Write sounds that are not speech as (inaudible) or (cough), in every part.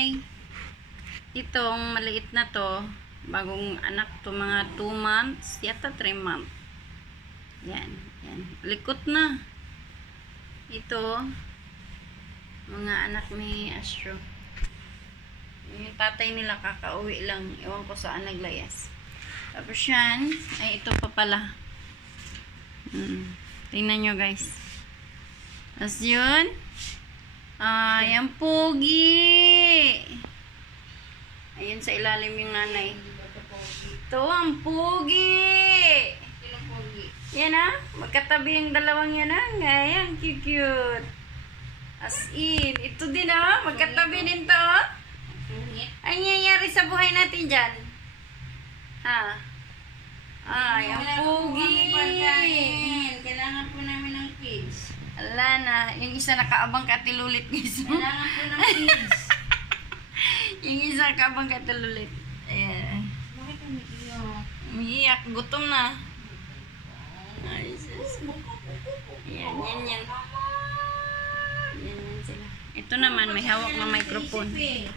nanay. Itong maliit na to, bagong anak to, mga 2 months, yata 3 months. Yan, yan. Likot na. Ito, mga anak ni Astro. Yung tatay nila kakauwi lang. Ewan ko saan naglayas. Tapos yan, ay ito pa pala. Hmm. Tingnan nyo guys. Tapos yun, ay, ang pogi. Ayun sa ilalim yung nanay. Ito, ang pogi. Yan ah, magkatabi yung dalawang yan ah. Ngayon, cute. As in, ito din ah, magkatabi din to ah. Ay, nangyayari sa buhay natin dyan. Ha? Ay, ang pogi. Kailangan po namin ng kids. Ala na, yung isa nakaabang katilulit guys. Kailangan po ng kids. (laughs) yung isa nakaabang katilulit. Ayan. Bakit umiiyak? Umiiyak, gutom na. Ay, sus. Ayan, yan, yan. Yan, yan sila. Ito naman, may hawak na microphone.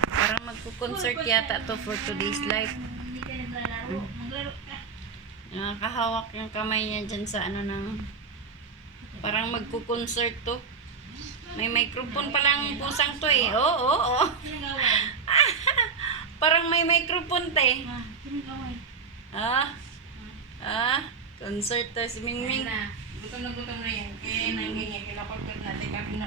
Parang magko-concert yata to for today's live. Ka. Maglaro ka. Nakakahawak yung kamay niya dyan sa ano ng... Parang magko-concert to. May microphone palang pusang to eh. Oo, oo, oo. Sinagawan. May microphone te. Ah, sinagawan. Ah? Ah? Concert to si Mingming. na. Gutom na gutom na yan. Eh, nangingin. Kailangan natin kami na